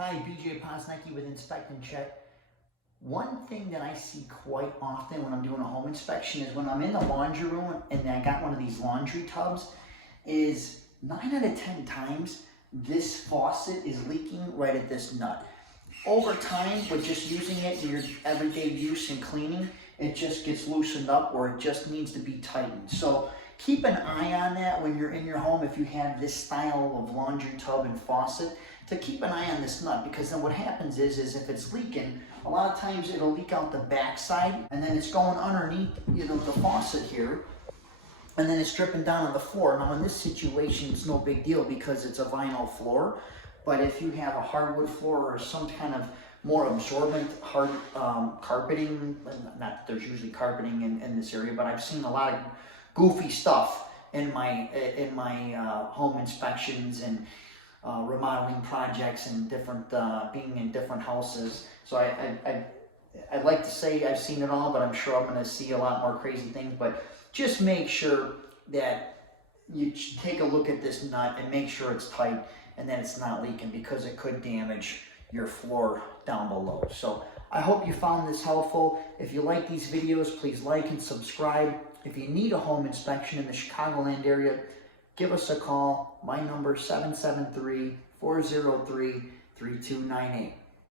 Hi, BJ Posnecki with Inspect and Check. One thing that I see quite often when I'm doing a home inspection is when I'm in the laundry room and I got one of these laundry tubs, is 9 out of 10 times this faucet is leaking right at this nut. Over time, with just using it in your everyday use and cleaning, it just gets loosened up or it just needs to be tightened. So keep an eye on that when you're in your home if you have this style of laundry tub and faucet, to keep an eye on this nut, because then what happens is if it's leaking, a lot of times it'll leak out the back side and then it's going underneath, the faucet here, and then it's dripping down on the floor. Now in this situation, it's no big deal because it's a vinyl floor, but if you have a hardwood floor or some kind of more absorbent hard carpeting, not that there's usually carpeting in this area, but I've seen a lot of goofy stuff in my home inspections and remodeling projects and different being in different houses. So I'd like to say I've seen it all, but I'm sure I'm going to see a lot more crazy things. But just make sure that you take a look at this nut and make sure it's tight and that it's not leaking, because it could damage your floor down below. So I hope you found this helpful. If you like these videos, please like and subscribe. If you need a home inspection in the Chicagoland area, give us a call. My number is 773-403-3298.